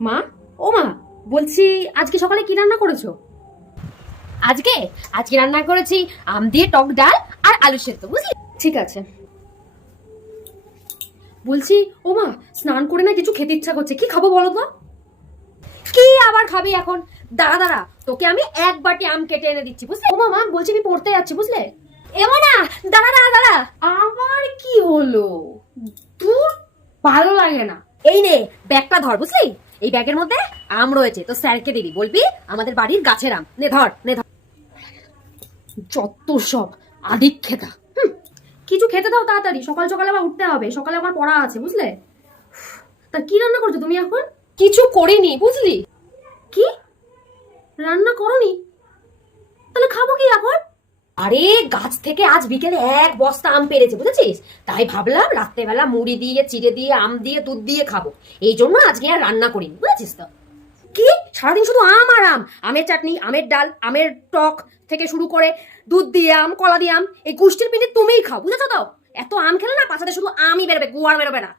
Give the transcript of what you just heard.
মা, ও মা, বলছি আজকে সকালে কি রান্না করেছো? আজকে আজকে রান্না করেছি আম দিয়ে টক ডাল আর আলু সেদ্ধ, বুঝলি? ঠিক আছে। বলছি ও মা, স্নান করে না কিছু খেতে ইচ্ছা করছে, কি খাবো বলো তো? কি আবার খাবি এখন? দাঁড়া দাঁড়া, তোকে আমি এক বাটি আম কেটে এনে দিচ্ছি, বুঝলি? ও মা, মা বলছি আমি পড়তে যাচ্ছি, বুঝলে? এমন না, দাঁড়া দাঁড়া দাঁড়া। আমার কি হলো? দূর, ভালো লাগে না। এই নে, ব্যাগটা ধর, বুঝলি? এই ব্যাগের মধ্যে আম রয়েছে, তো স্যারকে দিবি, বলবি আমাদের বাড়ির গাছের আম। নে ধর, নে ধর। যত সব আদিক্ষেতা। কিছু খেতে দাও তাড়াতাড়ি, সকাল সকালে আবার উঠতে হবে, সকালে আমার পড়া আছে, বুঝলে? তা কি রান্না করছো তুমি এখন? কিছু করিনি, বুঝলি? কি রান্না করনি? তাহলে খাবো কি এখন? আরে গাছ থেকে আজ বিকেলে এক বস্তা আম পেড়েছে, বুঝেছিস? তাই ভাবলাম রাত্রেবেলা মুড়ি দিয়ে চিড়ে দিয়ে আম দিয়ে দুধ দিয়ে খাবো, এই জন্য আজকে আর রান্না করিনি, বুঝেছিস তো? কি সারাদিন শুধু আম আর আম, আমের চাটনি, আমের ডাল, আমের টক থেকে শুরু করে দুধ দিয়ে আম, কলা দিয়ে আম, এই গোষ্ঠীর পিঠে তুমিই খাও, বুঝেছো তো? এত আম খেলে না পাছাতে শুধু আমই বেরোবে, গুয়ার বেরোবে না।